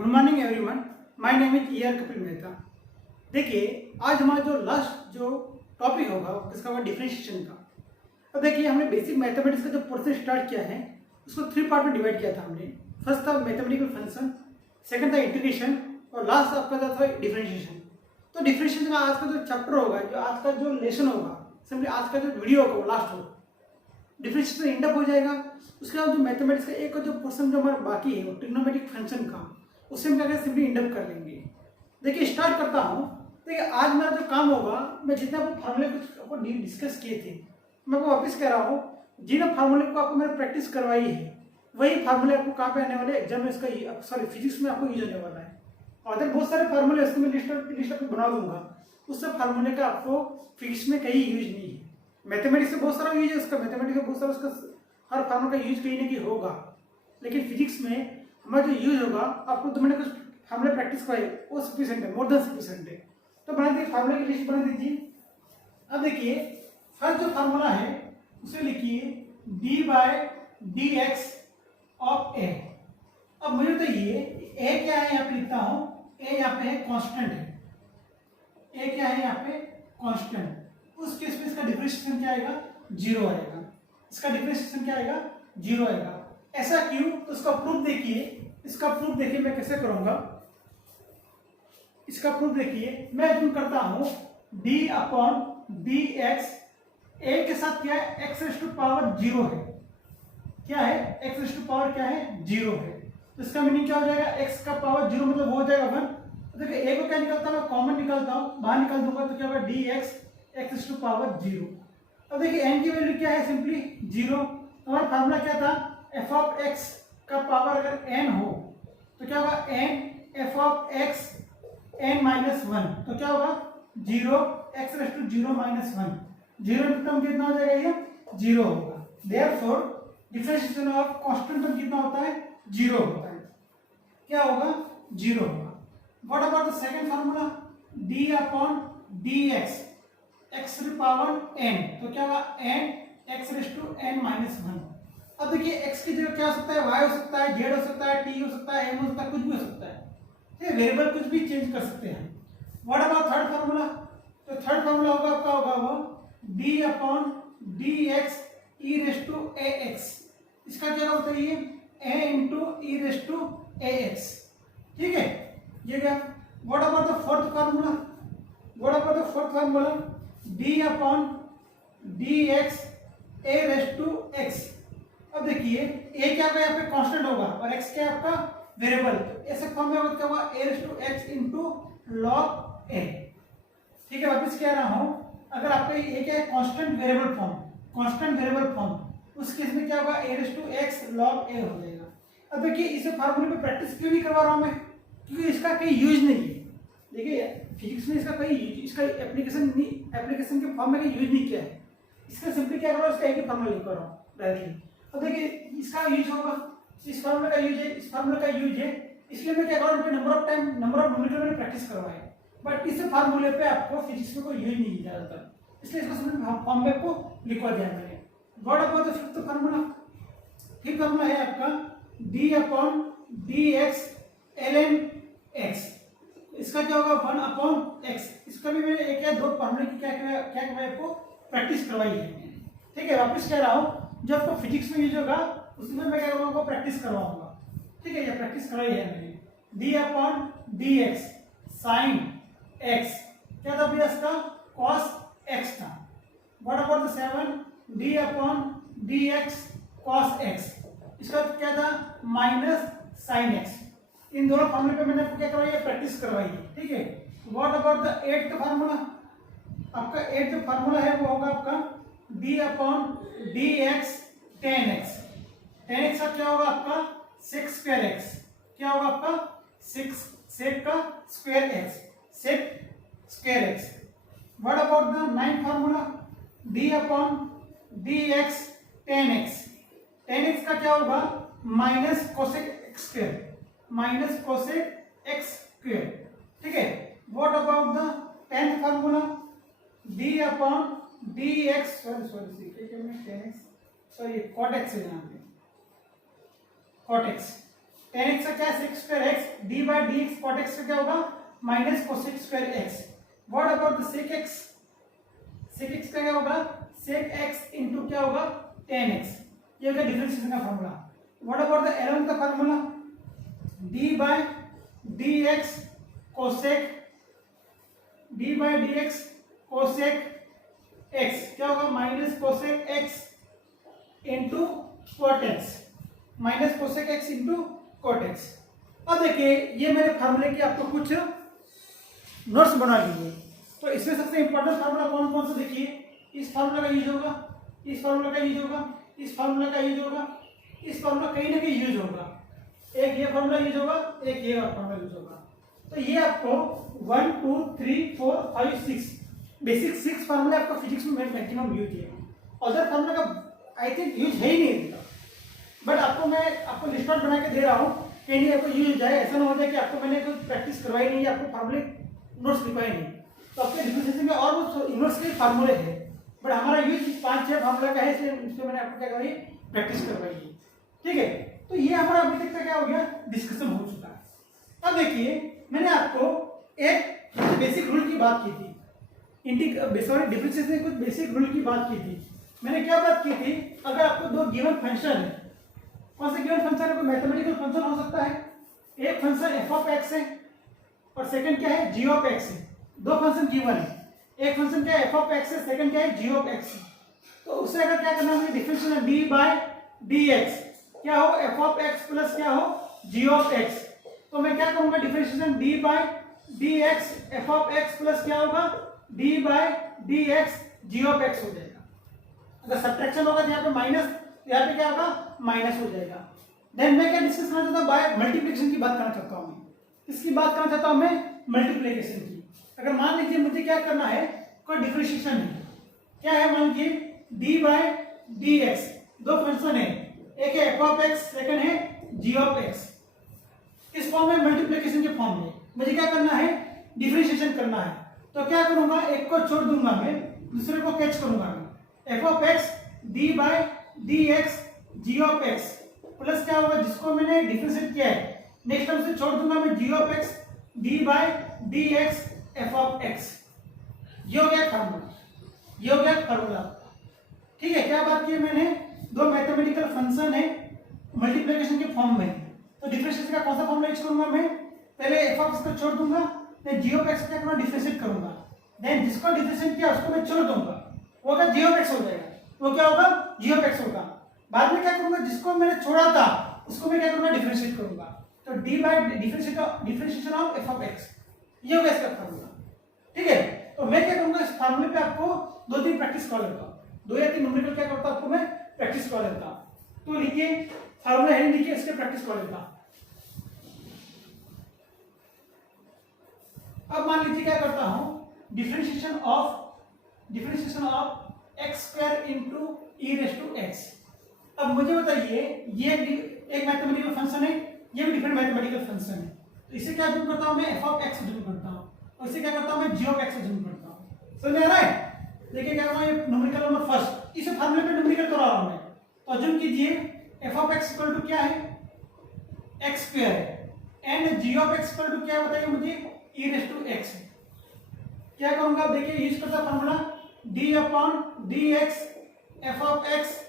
Good morning everyone, my name is E.R. Kapil Mehta. देखिए, आज हमारा जो लास्ट टॉपिक होगा किसका होगा, डिफरेंशिएशन का। अब देखिए, हमने बेसिक मैथमेटिक्स का जो पोर्शन स्टार्ट किया है उसको 3 पार्ट में डिवाइड किया था हमने। फर्स्ट था मैथमेटिकल फंक्शन, सेकंड था इंटीग्रेशन और लास्ट आपका था डिफरेंशिएशन। तो डिफरेंशिएशन का आज का जो चैप्टर होगा, जो आज का जो लेसन होगा, सिंपली आज का जो वीडियो होगा वो लास्ट होगा। डिफरेंशिएशन एंड अप हो जाएगा। उसके बाद जो मैथमेटिक्स का एक जो पोर्शन जो हमारा बाकी है वो ट्रिग्नोमेट्रिक फंक्शन का, उससे हम क्या सिंपली एंड अप कर लेंगे। देखिए, स्टार्ट करता हूँ। देखिए, आज मेरा जो काम होगा, मैं जितने आपको फार्मूले कुछ आपको डिस्कस किए थे मैं आपको वापस कह रहा हूँ। जिन फार्मूले को आपको मैंने प्रैक्टिस करवाई है वही फार्मूले आपको कहाँ पे आने वाले, एग्जाम में इसका सॉरी फिजिक्स में आपको यूज होने वाला है। और अगर बहुत सारे फार्मूले उसमें लिस्ट आपको बना दूंगा, उस सब फार्मूले का आपको फिजिक्स में कहीं यूज नहीं है। मैथमेटिक्स में बहुत सारा यूज है उसका, मैथमेटिक्स में बहुत सारा उसका हर फार्मूले का यूज कहीं ना कहीं होगा, लेकिन फिजिक्स में हमारा जो यूज होगा आपको तो मैंने कुछ फार्मूले प्रैक्टिस करवाए वो सफिशिएंट है, मोर देन सफिशिएंट है। तो बना दीजिए, फार्मूले की लिस्ट बना दीजिए। अब देखिए, फर्स्ट जो फार्मूला है उसे लिखिए d by d x of a. अब मुझे तो ये ए क्या है यहाँ पे लिखता हूँ, ए यहाँ पे है कांस्टेंट है। ए क्या है यहाँ पे, कांस्टेंट। उस केस में इसका डिफरेंशिएशन क्या आएगा, 0 आएगा। इसका डिफरेंशिएशन क्या आएगा, 0 आएगा। ऐसा क्यों, तो इसका प्रूफ देखिए। इसका प्रूफ देखिए मैं कैसे करूंगा। इसका प्रूफ देखिए, मैं अज्यूम करता हूं डी अपॉन डी एक्स, ए के साथ क्या है, एक्स रेज़ टू पावर 0 है। क्या है, एक्स रेज़ टू पावर क्या है, 0 है। तो इसका मीनिंग क्या हो जाएगा, एक्स का पावर 0 मतलब हो जाएगा 1। तो देखिए, ए को क्या निकलता है, कॉमन निकालता हूं, बाहर निकाल दूंगा तो क्या होगा, d x x raise to power 0। अब देखिए एन की वैल्यू क्या है, सिंपली 0। हमारा फार्मूला क्या था, एफ ऑफ एक्स का पावर अगर एन हो तो क्या होगा, n f of x n minus 1, तो क्या होगा 0 x raise to 0 minus 1। 0 term कितना हो जाएगा, ये 0 होगा। Therefore differentiation of constant term कितना होता है, 0 होता है। क्या होगा, 0 होगा। What about the second formula, d upon d x x to power n, तो क्या होगा, n x raise to n minus 1। अब देखिए, x की जगह क्या हो सकता है, y हो सकता है, z हो सकता है, t हो सकता है, m हो सकता है, कुछ भी हो सकता है। ठीक है, वेरिएबल कुछ भी चेंज कर सकते हैं। व्हाट अबाउट थर्ड फार्मूला, तो थर्ड फार्मूला होगा आपका होगा वो d upon d x e raise to a x. इसका क्या होता है, ये a into e raise to a x. ठीक है, ये क्या। What about the fourth formula, what about the fourth formula, d upon d x a raise to x. अब देखिए, a क्या होगा यहाँ पे कांस्टेंट होगा और x क्या है आपका वेरिएबल। तो ऐसे फॉर्म में होगा क्या होगा, a raise to x into log a। ठीक है, वापस कह रहा हूं, अगर आपका ये क्या है, constant variable form, constant variable form, उस केस में क्या होगा, a raise to x log a हो जाएगा। अब देखिए, इसे फार्मूले पे प्रैक्टिस क्यों नहीं करवा रहा हूं मैं, क्योंकि इसका कोई यूज नहीं है। देखिए, फिजिक्स में इसका कोई इसका एप्लीकेशन के फॉर्म में कोई यूज नहीं किया है। इसका सिंपली क्या कर रहा हूं, इसका एक ही फार्मूला लिख रहा हूं डायरेक्टली। अब देखिए, इसका यूज होगा, इस फार्मूले का यूज है, इस फार्मूले का यूज है, इसलिए मैं क्या कर रहा हूं, नंबर ऑफ न्यूमेरिकल में प्रैक्टिस करवाया। बट इस फार्मूले पे आपको फिजिक्स में कोई यूज नहीं है ज्यादातर, इसलिए इसको सिंपली फॉर्म में आपको लिखवा दिया मैंने। What about the fifth formula, fifth formula है आपका d upon d x l n x. इसका क्या होगा, 1 अपॉन एक्स। इसका भी मैंने एक या दो फार्मूले की क्या आपको प्रैक्टिस करवाई है। ठीक है, वापस कह रहा हूं, जब आपको फिजिक्स में यूज होगा उसमें मैं क्या करूंगा, प्रैक्टिस करवाऊंगा। ठीक है, ये प्रैक्टिस करवाई है मैंने। d upon d x sine x, क्या था भैया, इसका cos x था। What about the 7, d upon d x cos x, इसका क्या था, माइनस साइन x। इन दोनों फार्मूले पे मैंने क्या करवाई है, प्रैक्टिस करवाई है। ठीक है, what about the 8th formula, आपका 8th फार्मूला है वो होगा आपका d upon d x tan x. Tan x का क्या होगा आपका, सेक स्क्वायर एक्स। क्या होगा आपका, सेक का square x, sec square x. What about the 9th formula, d upon d x tan x. Tan x का क्या होगा, minus cosec x square, minus cosec x square. ठीक है, what about the 10th formula, d upon d x sorry cot x है यहाँ पे, cot x. tan x का क्या है sec square x, d by dx cot x का क्या होगा minus cosec square x. What about the sec x? sec x का क्या होगा sec x इंटू क्या होगा tan x. ये होगा डिफरेंशिएशन का formula. What about the L1 का formula d by dx cosec d by dx cosec x क्या होगा minus cosec x into cot x, minus cosec x into cot x. अब देखिए ये मेरे फार्मूले की आपको कुछ नोट्स बना लिए. तो इसमें सबसे इंपॉर्टेंट फार्मूला कौन कौन सा देखिए, इस फार्मूला का यूज होगा, इस फार्मूला का यूज होगा, इस फार्मूला का यूज होगा, इस फार्मूला कहीं ना कहीं यूज होगा. एक ये फार्मूला यूज होगा, एक ये फार्मूला यूज होगा. तो ये आपको 1 2 3 4 5 6 बेसिक 6 फार्मूले आपको फिजिक्स में मैक्सिमम यूज है. अदर फार्मूला का आई थिंक यूज है ही नहीं, बट आपको मैं आपको लिस्ट आउट बना के दे रहा हूँ कहीं नहीं आपको यूज हो जाए. ऐसा ना हो जाए कि आपको मैंने कोई प्रैक्टिस करवाई नहीं, आपको फार्मूले नोट्स लिखवाए नहीं. तो आपके डिफरेंशिएशन में और वो यूनिवर्स के फार्मूले हैं, बट हमारा यूज 5-6 फार्मूला का है, इसलिए इसमें मैंने आपको क्या करवाई प्रैक्टिस करवाई है. ठीक है, तो ये हमारा अभी तक का क्या हो गया डिस्कशन हो चुका है. अब देखिए मैंने आपको एक बेसिक रूल की बात की थी, डिफरेंशिएशन में कुछ बेसिक रूल की बात की थी. मैंने क्या बात की थी, अगर आपको दो गिवन फंक्शन है, कौन से गिवन फंक्शन है, कोई मैथमेटिकल फंक्शन हो सकता है. एक फंक्शन एफ ऑफ एक्स है और सेकंड क्या है जी ऑफ एक्स है. दो फंक्शन गिवन है, एक फंक्शन क्या है एफ ऑफ एक्स है, सेकंड क्या है जी ऑफ एक्स है. तो उससे अगर क्या करना है differentiation d by d x क्या हो एफ ऑफ एक्स प्लस क्या हो जी ऑफ एक्स. तो मैं क्या करूंगा differentiation d by d x f of x plus क्या होगा d by d x g of x हो जाएगा. अगर सब्ट्रैक्शन होगा तो यहाँ पे माइनस, यहाँ पे क्या होगा माइनस हो जाएगा. देन मैं क्या डिस्कस करना चाहता हूँ बाय मल्टीप्लिकेशन की बात करना चाहता हूँ. मैं इसकी बात करना चाहता हूँ मैं मल्टीप्लिकेशन की. अगर मान लीजिए मुझे क्या करना है, कोई डिफरेंशिएशन है, क्या है मान लीजिए डी बाय डी एक्स, दो फंक्शन है, एक है एफ ऑफ एक्स, सेकंड है जी ऑफ एक्स. इस फॉर्म में मल्टीप्लिकेशन के फॉर्म में मुझे क्या करना है डिफरेंशिएशन करना है. तो क्या करूंगा, एक को छोड़ दूंगा मैं, दूसरे को कैच करूंगा मैं. F of x d by d x g of x plus क्या होगा जिसको मैंने डिफरेंशिएट किया है, नेक्स्ट टर्म से छोड़ दूंगा मैं g of x d by d x f of x. ये हो गया फार्मूला, ये हो गया फार्मूला. ठीक है, क्या बात की मैंने, दो मैथमेटिकल फंक्शन है मल्टीप्लिकेशन के फॉर्म में. तो डिफरेंशिएशन का कौन सा फॉर्मूला यूज करूंगा मैं, पहले एफ ऑफ एक्स को छोड़ दूंगा, देन जी ऑफ एक्स क्या करूंगा डिफरेंशिएट करूंगा, देन जिसको डिफरेंशिएट किया उसको मैं छोड़ दूंगा, वो क्या जी ऑफ एक्स हो जाएगा. वो क्या होगा जी ऑफ एक्स होगा. बाद में क्या करूंगा जिसको मैंने छोड़ा था उसको मैं क्या करूंगा डिफरेंशिएट करूंगा. तो d by differentiation of f of x, ये होगा इसका फार्मूला. ठीक है, तो मैं क्या करूंगा इस फार्मूले पे आपको 2-3 प्रैक्टिस कर लेता हूँ, 2 या 3 न्यूमेरिकल क्या करता हूँ आपको मैं प्रैक्टिस कर लेता हूँ. तो लिखिए फार्मूला है, लिखिए इसके प्रैक्टिस कर लेता हूँ. अब मान लीजिए क्या करता हूँ differentiation of x square into e raise to x. अब मुझे बताइए ये एक मैथमेटिकल फंक्शन है, ये भी डिफरेंट मैथमेटिकल फंक्शन है. तो इसे क्या जूम करता हूँ मैं एफ ऑफ एक्स जूम करता हूँ, और इसे क्या करता हूँ मैं जी ऑफ एक्स जूम करता हूँ. समझ में आ रहा है. देखिए क्या कर रहा हूँ, ये न्यूमेरिकल नंबर फर्स्ट, इसे फार्मूले पे न्यूमेरिकल करा रहा हूँ मैं. तो अज्यूम कीजिए f of x equal to क्या है एक्स स्क्वायर है, and g of x equal to क्या है बताइए मुझे ई रेस टू एक्स. क्या करूंगा देखिए यूज करता formula d upon d x f of x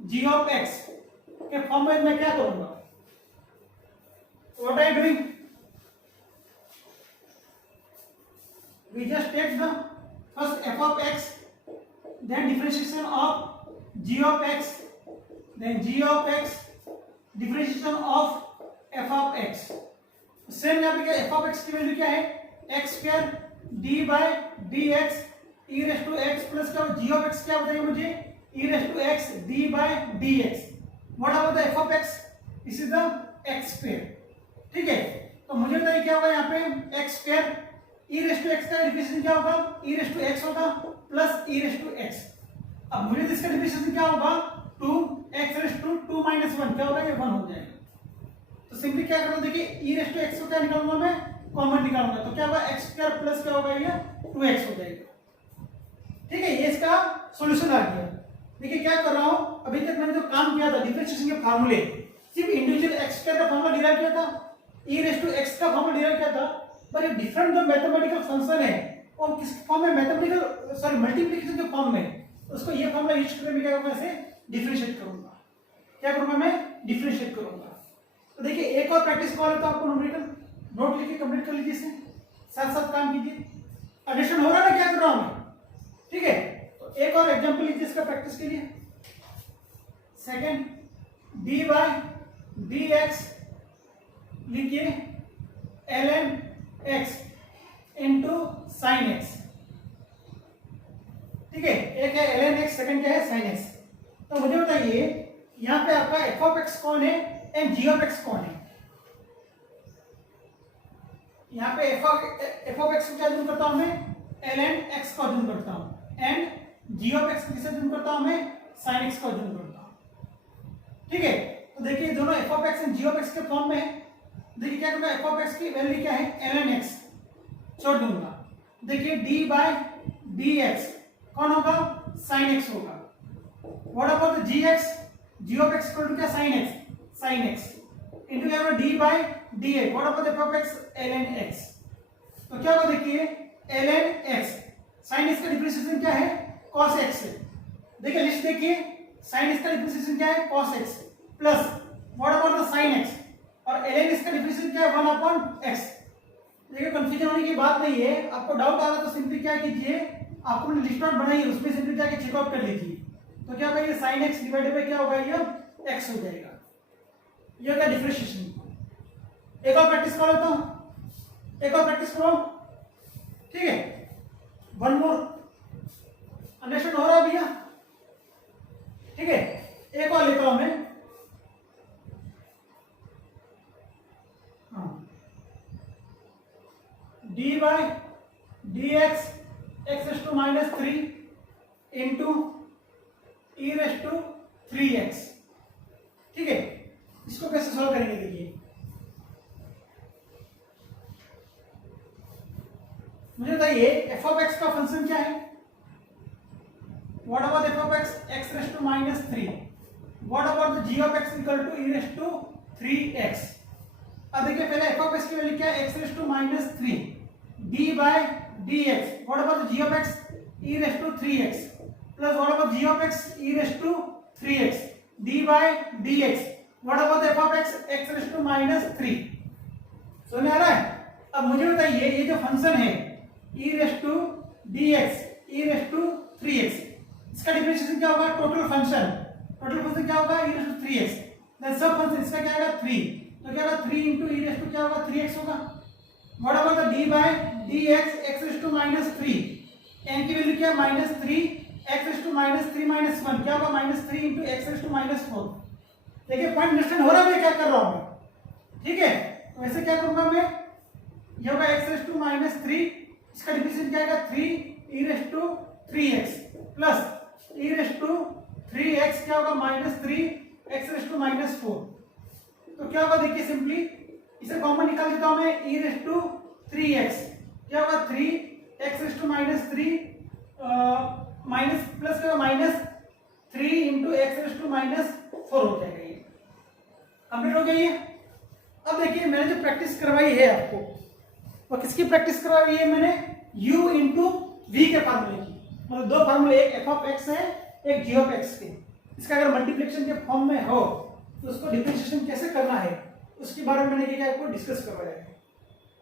g of x के फॉर्म में मैं क्या करूंगा, what I doing, we just take the first f of x, then differentiation of g of x, then g of x differentiation of f of x. Same यहाँ पे क्या f of x की value क्या है x square d by dx e raise to x plus क्या g of x क्या बताइए मुझे e raise to x d by dx. What about the f of x, this is the x square. ठीक है, तो मुझे बताइए क्या होगा यहाँ पे x square e raise to x का डिफरेंशिएशन क्या होगा e रेस टू x होगा plus e raise to x. अब मुझे इसका डिफरेंशिएशन क्या होगा 2x रेस टू 2 माइनस 1 क्या होगा ये 1 हो जाएगा. तो सिंपली क्या करूंगा देखिए e रेस टू x को क्या निकालूंगा मैं कॉमन निकालूंगा, तो क्या होगा x स्क्वायर प्लस क्या होगा ये 2x हो जाएगा. ठीक है, ये इसका सॉल्यूशन आ गया. देखिए क्या कर रहा हूं, अभी तक मैंने जो काम किया था डिफरेंशिएशन के फार्मूले सिर्फ इंडिविजुअल x के अंदर फॉर्मूला डिराइव किया था, e रेस टू x का फॉर्मूला डिराइव किया था, पर ये डिफरेंट जो मैथमेटिकल फंक्शन है और किस फॉर्म में, मैथमेटिकल सॉरी मल्टीप्लिकेशन के फॉर्म में, उसको ये फॉर्मूला यूज करके मैं क्या करूंगा, इसे डिफरेंशिएट करूंगा। क्या करूंगा मैं, डिफरेंशिएट करूंगा। तो देखिए एक और प्रैक्टिस कॉल है, तो आपको न्यूमेरिकल नोट लिख के कंप्लीट कर लीजिए, इसे साथ साथ काम कीजिए। अंडरस्टैंड हो रहा है ना क्या कर रहा हूं मैं, ठीक है। तो एक और एग्जांपल लीजिए इसका प्रैक्टिस के लिए। Second, d by d x लिखिए ln x into sine x, ठीक है। एक है ln x, सेकंड क्या है साइन एक्स। तो मुझे बताइए यहां पे आपका f ऑफ x कौन है एंड g ऑफ x कौन है। यहाँ पे f ऑफ x को क्या जूम करता हूं मैं, ln x को जूम करता हूं, एंड g ऑफ x किसे जूम करता हूं मैं, sin x को जूम करता हूं, ठीक है। तो देखिए दोनों f of x and g of x के फॉर्म में है। देखिए क्या करूंगा, f ऑफ x की वैल्यू क्या है ln x, छोड़ दूंगा। देखिए d बाय dx कौन होगा, sin x होगा। What about gx, g of x equal to क्या, sin x इनटू क्या होगा d by dx, what about f of x ln x। तो क्या होगा देखिए ln x, sin x का डिफरेंशिएशन क्या है, cos x है। देखिए लिस्ट देखिए, sin x का डिफरेंशिएशन क्या है, cos x plus what about the sin x, और ln x का डिफरेंशिएशन क्या है, 1/x। देखिए कंफ्यूजन होने की बात नहीं है, आपको डाउट आ रहा तो सिंपली क्या कीजिए, आपको लिस्ट आउट बनाइए, उसमें सिंपली जाके चेक आउट कर लीजिए। तो क्या होगा, ये sin x डिवाइडेड बाय क्या होगा, ये x हो जाएगा। ये होगा डिफरेंशिएशन। एक और प्रैक्टिस कर लेता हूं, एक और प्रैक्टिस करो, ठीक है। वन मोर, अंडरस्टैंड हो रहा है भैया, ठीक है। एक और लेता हूं मैं, d by d x x to minus 3 into e raise to 3x, ठीक है। इसको कैसे सॉल्व करेंगे, देखिए मुझे बताइए f ऑफ x का फंक्शन क्या है, what about f of x x raise to minus 3, what about the g of x equal to e raise to 3x। अब देखिए पहले f ऑफ x की वैल्यू क्या है, x raise to minus 3 d by dx, what about the g of x e raise to 3x plus what about g of x e raise to 3x d by dx, what about f of x x raise to minus 3। समझ में आ रहा है। अब मुझे बताइए ये जो function है e raise to dx e raise to 3x, इसका डिफरेंशिएशन क्या होगा, टोटल फंक्शन क्या होगा, e raise to 3x, then sub function इसका क्या आएगा 3, तो क्या होगा 3 इंटू e रेस टू क्या होगा 3x होगा। What about the d by dx x raise to minus 3, n की वैल्यू क्या है minus 3, x raise to minus 3 minus 1 क्या होगा minus 3 into x raise to minus 4। देखिए पॉइंट अंडरस्टैंड हो रहा है क्या कर रहा हूं मैं, ठीक है। तो ऐसे क्या करूंगा मैं, ये होगा x रेस टू माइनस 3, इसका डिफरेंशिएशन क्या आएगा 3 e raise to 3x plus e raise to 3x क्या होगा minus 3 x raise to minus 4। तो क्या होगा देखिए सिंपली इसे कॉमन निकाल देता हूं मैं, e रेस टू 3x क्या होगा 3 x raise to minus 3 minus plus क्या होगा minus 3 into x raise to minus 4 हो जाएगा। ये कंप्लीट हो गया ये। अब देखिए मैंने जो प्रैक्टिस करवाई है आपको, वो किसकी प्रैक्टिस करवाई है मैंने, u इंटू वी के फार्मूले की। मतलब दो फार्मूले, एक f ऑफ x है एक g ऑफ x के। इसका अगर मल्टीप्लिकेशन के फॉर्म में हो तो उसको डिफरेंशिएशन कैसे करना है उसके बारे में मैंने क्या आपको डिस्कस करवाया है।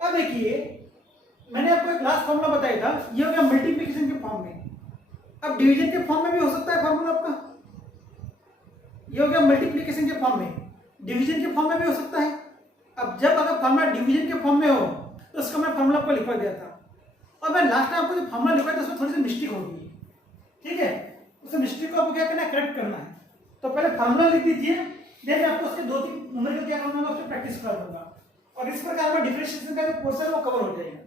अब देखिए मैंने आपको एक लास्ट फॉर्मूला बताया था, ये हो गया मल्टीप्लिकेशन के फॉर्म में। अब डिवीजन के फॉर्म में भी हो सकता है फार्मूला आपका, ये हो गया मल्टीप्लिकेशन के फॉर्म में, डिवीजन के फॉर्म में भी हो सकता है। अब जब अगर फार्मूला डिवीजन के फॉर्म में हो तो उसका मैं फार्मूला आपको लिखवा दिया था, और मैं लास्ट टाइम आपको जो फार्मूला लिखवाया था उसमें थोड़ी सी मिस्टेक हो गई, ठीक है। उस मिस्टेक को आपको क्या करना है, करेक्ट करना है। तो पहले फार्मूला लिख दीजिए, देन आपको उसके 2-3 नंबर क्या करूंगा, उससे प्रैक्टिस करा दूंगा, और इस प्रकार में डिफरेंशिएशन का जो पोर्शन है वो कवर हो जाएगा।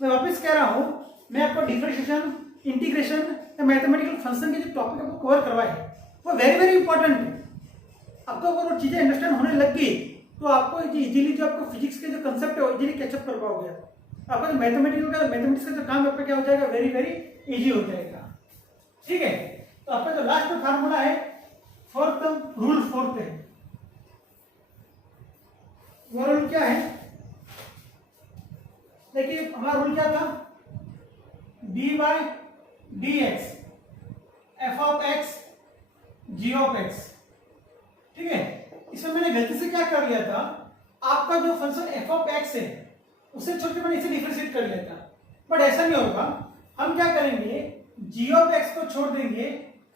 मैं वापस कह रहा हूं, मैं आपको डिफरेंशिएशन, इंटीग्रेशन या मैथमेटिकल फंक्शन के जो टॉपिक आपको कवर करवाए हैं वो वेरी वेरी इंपॉर्टेंट है। आपको अगर वो चीजें अंडरस्टैंड होने लग गई तो आपको इजीली जो आपको फिजिक्स के जो कंसेप्ट है वो इजीली कैचअप कर पाओगे। आपका जो मैथमेटिक्स का जो काम आपका क्या हो जाएगा, वेरी वेरी इजी हो जाएगा, ठीक है। तो आपका जो लास्ट फार्मूला है, फोर्थ रूल फोर्थ है, वो रूल क्या है, देखिए हमारा रूल क्या था, d by d x f of x g of x. ठीक है, इसमें मैंने गलती से क्या कर लिया था, आपका जो फंक्शन एफ ऑफ एक्स है उसे छोड़ के मैंने इसे डिफरेंशिएट कर लिया था, बट ऐसा नहीं होगा। हम क्या करेंगे, जी ऑफ एक्स को छोड़ देंगे,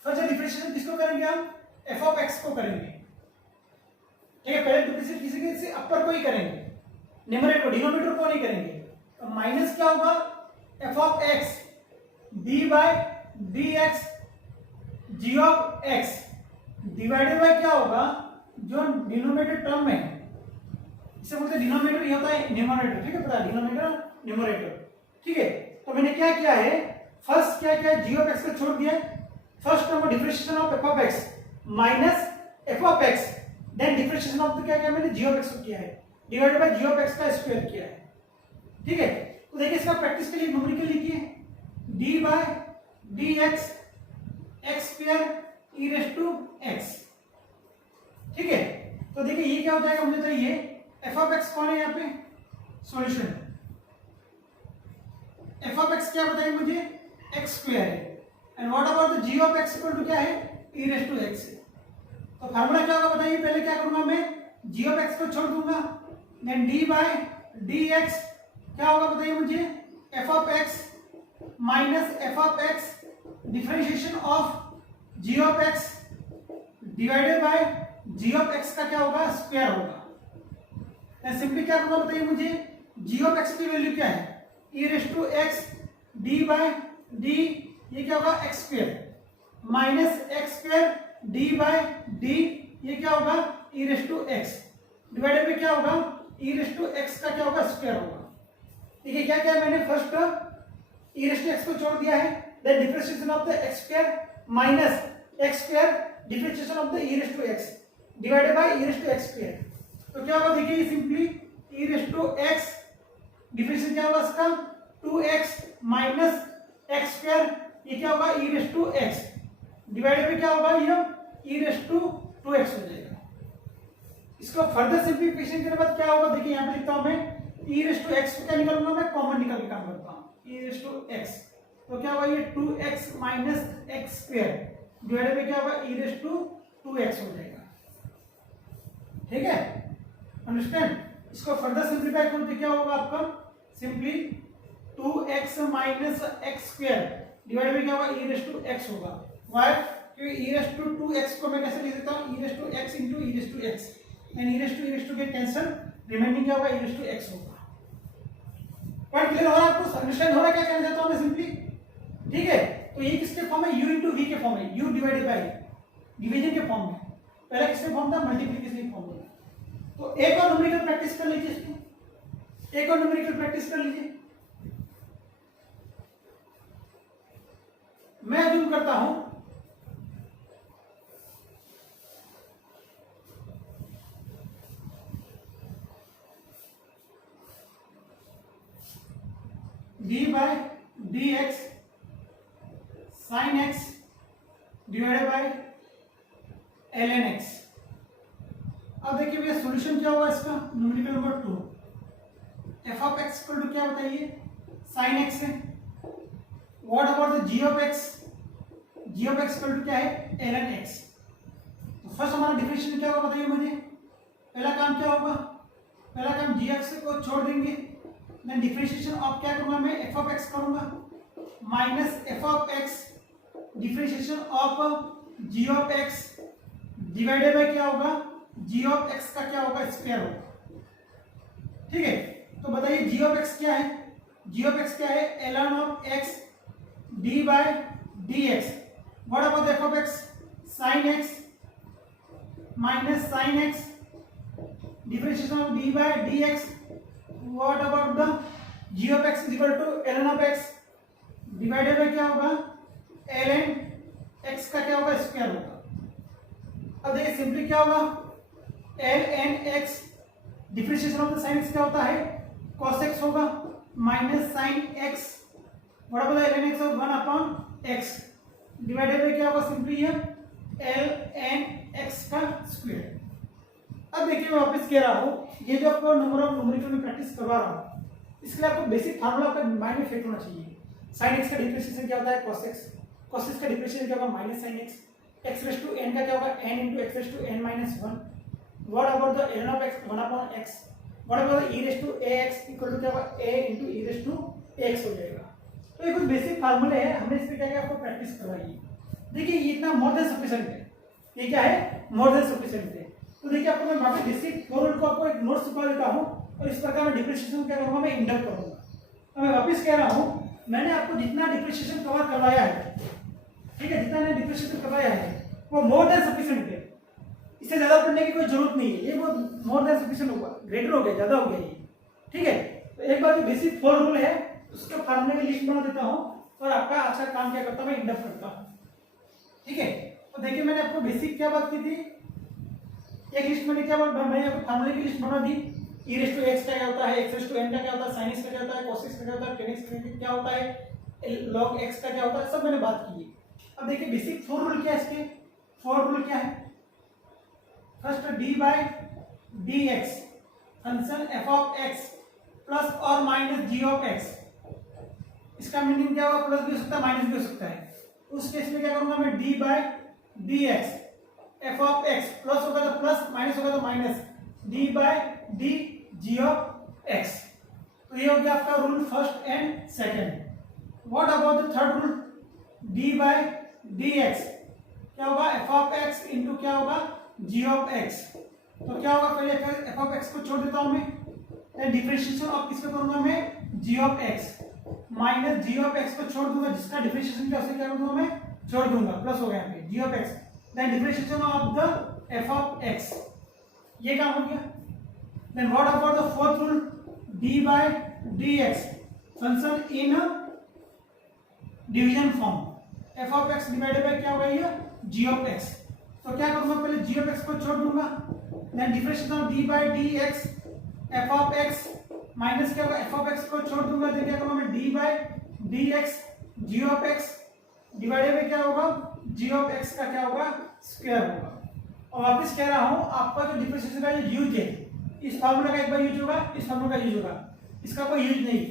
फर्स्ट डिफरेंशिएशन किसको करेंगे, हम एफ ऑफ एक्स को करेंगे। ठीक है, पहले डिफरेंशिएट किसी से अपर को ही करेंगे, न्यूमरेटर डिनोमिनेटर को नहीं करेंगे। तो माइनस क्या होगा, f of x d by d x g of x divided by क्या होगा, जो डिनोमिनेटर टर्म है इसे बोलते हैं डिनोमिनेटर, ये होता है न्यूमरेटर। ठीक है, पता है डिनोमिनेटर न्यूमरेटर। ठीक है, तो मैंने क्या किया है, फर्स्ट क्या किया, जी ऑफ एक्स को छोड़ दिया, first term differentiation of f of x minus F of x, then differentiation of क्या किया मैंने, जी ऑफ एक्स को किया है, divided by g of x का स्क्वायर किया है। ठीक है, तो देखिए इसका प्रैक्टिस के लिए न्यूमेरिकल लिखिए, d by d x x square e raise to x. ठीक है, तो देखिए ये क्या हो जाएगा, मुझे तो ये एफ ऑफ एक्स कौन है यहाँ पे, सॉल्यूशन एफ ऑफ एक्स क्या बताइए मुझे, एक्स स्क्वायर है, and what about the g of x equal to क्या है, ई रेज टू एक्स है। तो फार्मूला क्या होगा बताइए, पहले क्या करूंगा मैं, जी ऑफ एक्स को छोड़ दूंगा, then d by d x क्या होगा बताइए मुझे, f of x minus F of x differentiation of ji of x divided by g of x का क्या होगा, स्क्वायर होगा। सिंपली क्या करूंगा बताइए मुझे, जी ऑफ एक्स की वैल्यू क्या है, e raise to x d by d, ये क्या होगा x square minus x square d by d, ये क्या होगा e raise to x divided by क्या होगा, ई रेज टू एक्स का क्या होगा, स्क्वायर होगा। ठीक है, क्या क्या मैंने first e raise to x को छोड़ दिया है, then differentiation of the x square minus x square differentiation of the e raise to x divided by e raise to x square. तो क्या होगा देखिए, simply e raise to x differentiation क्या होगा इसका, 2x माइनस एक्स स्क्वायर, ये क्या होगा e raise to x divided by क्या होगा, ये ई रेज टू 2x हो जाएगा। इसको फर्दर सिंप्लीफिकेशन करने के बाद क्या होगा, देखिए यहाँ पे लिखता हूं मैं, ई रेज टू एक्स को क्या निकालूंगा मैं, कॉमन निकाल के काम करता हूं, ई रेज टू एक्स, तो क्या होगा ये 2x minus x square divided by क्या होगा, ई रेज टू 2x हो जाएगा। ठीक है, अंडरस्टैंड। इसको फर्दर सिंप्लीफाई करो तो क्या होगा आपका, simply 2x minus x square divided by क्या होगा, ई रेज टू x होगा। व्हाई, क्योंकि ई रेज टू 2x को मैं कैसे लिख देता हूं, e raise to x into e raise to x, and e raise to get cancel, remaining क्या होगा, ई रेज टू x होगा। पॉइंट क्लियर हो रहा है आपको, अंडरस्टैंड हो रहा है क्या कहना चाहता हूं मैं सिंपली। ठीक है, तो ये किसके फॉर्म है, u इनटू v के फॉर्म है, u डिवाइडेड बाय डिवीजन के फॉर्म में, पहले किसके फॉर्म था, मल्टीप्लिकेशन के फॉर्म में। तो एक और न्यूमेरिकल प्रैक्टिस कर लीजिए इसमें, एक और न्यूमेरिकल प्रैक्टिस कर लीजिए। मैं जूम करता हूं, d by d x sine x divided by l n x. अब देखिए भैया सॉल्यूशन क्या होगा इसका, numerical number 2, f of x equal to क्या बताइए, साइन एक्स है, what about the g of x, g of x equal to क्या है, एल एन एक्स। तो फर्स्ट हमारा डिफरेंशिएशन क्या होगा बताइए मुझे, पहला काम क्या होगा, पहला काम जी एक्स को छोड़ देंगे, देन डिफरेंशिएशन ऑफ क्या करूंगा मैं, एफ ऑफ एक्स करूंगा, minus F of x differentiation of ji of x divided by क्या होगा, जी ऑफ एक्स का क्या होगा, स्क्वायर होगा। ठीक है, तो बताइए जी ऑफ एक्स क्या है, जी ऑफ एक्स क्या है, ln of x d by d x, what about f of x, sine x minus sine x differentiation of d by d x, what about the g of x is equal to ln of x divided by क्या होगा, ln x का क्या होगा, square होगा। अब देखिए simply क्या होगा, ln x differentiation of the sin x क्या होता है, cos x होगा minus sin x, what about ln x of 1 upon x divided by क्या होगा, सिंपली ये ln x का स्क्वायर। अब अब देखिए मैं वापस कह रहा हूँ, ये जो आपको नंबर ऑफ न्यूमेरिकल में प्रैक्टिस करवा रहा हूँ, इसके लिए आपको बेसिक फार्मूला आपका माइंड में फिट होना चाहिए। साइन एक्स का डिफरेंशिएशन क्या होता है, cos x, cos x का डिफरेंशिएशन क्या होगा, minus sine x, x raise to n का क्या होगा, n into x raise to n minus one, what about the ln of x 1 upon x, what about the e raise to ax equal to क्या होगा, a into e raise to ax हो जाएगा। तो ये कुछ basic फार्मूले हैं, हमने इस पे क्या क्या आपको प्रैक्टिस करवाई है। देखिए ये इतना मोर देन सफिशिएंट है, ये क्या है, मोर देन सफिशिएंट है। तो देखिए आपको मैं वहां पे बेसिक फॉर्मूले को आपको एक नोट छुपा देता हूं और इस प्रकार मैं डिफरेंशिएशन क्या करूंगा, मैं इंडक्ट करूंगा। तो मैं वापस कह रहा हूं, मैंने आपको जितना डिफरेंशिएशन कवर करवाया है, ठीक है, जितना मैंने डिफरेंशिएशन करवाया है वो मोर देन सफिशिएंट है, इससे ज्यादा पढ़ने की कोई जरूरत नहीं है, ये वो मोर देन सफिशिएंट होगा, ग्रेटर हो गया, ज्यादा हो गया ये, ठीक है। तो एक बार जो बेसिक फॉर्मूले है उसके फार्मूले की लिस्ट बना देता हूं और आपका अच्छा काम क्या करता हूं, मैं इंडक्ट करता हूं, ठीक है। तो देखिए मैंने आपको बेसिक क्या बात की थी, एक लिस्ट में क्या बात, मैंने आपको फार्मूले की लिस्ट बना दी, e रेस टू x का क्या होता है, x रेस टू n का क्या होता है, sin x का क्या होता है, cos x का क्या होता है, tan x का क्या होता है, log x का क्या होता है, सब मैंने बात की है। अब देखिए बेसिक फोर रूल क्या है, इसके फोर रूल क्या है, first d by dx function f of x plus और माइनस g ऑफ x, इसका मीनिंग क्या होगा, प्लस भी हो सकता है माइनस भी हो सकता है। उस केस में क्या करूंगा मैं, d by dx f of x plus होगा तो प्लस, माइनस होगा तो minus, d by d g of x। तो ये हो गया आपका rule first and second. What about the third rule, d by dx क्या होगा, f ऑफ x इंटू क्या होगा, g ऑफ x। तो क्या होगा, पहले f ऑफ x को छोड़ देता हूं मैं, देन डिफरेंशिएशन ऑफ किसको करूंगा मैं, g of x, minus g of x को छोड़ दूंगा, जिसका डिफरेंशिएशन क्या, उसे क्या कर दूंगा मैं, छोड़ दूंगा, प्लस हो गया यहाँ पे g of x, then differentiation of the f of x, ये काम हो गया। Then what about the fourth rule, d by dx function in division form, f of x divided by क्या होगा, ये g ऑफ x। तो क्या करूंगा, पहले g ऑफ x को छोड़ दूंगा, then differentiation of d by dx f of x minus क्या होगा, f ऑफ x को छोड़ दूंगा, देन क्या करूंगा मैं, d by dx g of x divided by क्या होगा, g ऑफ x का क्या होगा, स्क्वायर होगा। और वापस कह रहा हूं, आपका जो डिफरेंशिएशन का जो यूज है, इस फार्मूला का एक बार यूज होगा, इस फार्मूला का यूज होगा, इसका कोई यूज नहीं है,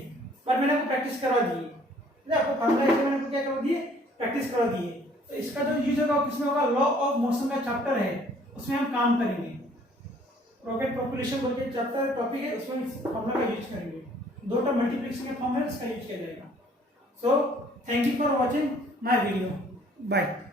पर मैंने आपको प्रैक्टिस करवा दी है, आपको फार्मूला मैंने आपको क्या करवा दिए, प्रैक्टिस करवा दी है। तो इसका जो यूज होगा वो किसमें होगा, लॉ ऑफ मोशन का चैप्टर है, उसमें हम काम करेंगे, रॉकेट पॉपुलेशन बोल के चैप्टर टॉपिक है, उसमें इस फार्मूला का यूज करेंगे, दो टर्म मल्टीप्लिकेशन का फॉर्म है, इसका यूज किया जाएगा। So thank you for watching my video, bye.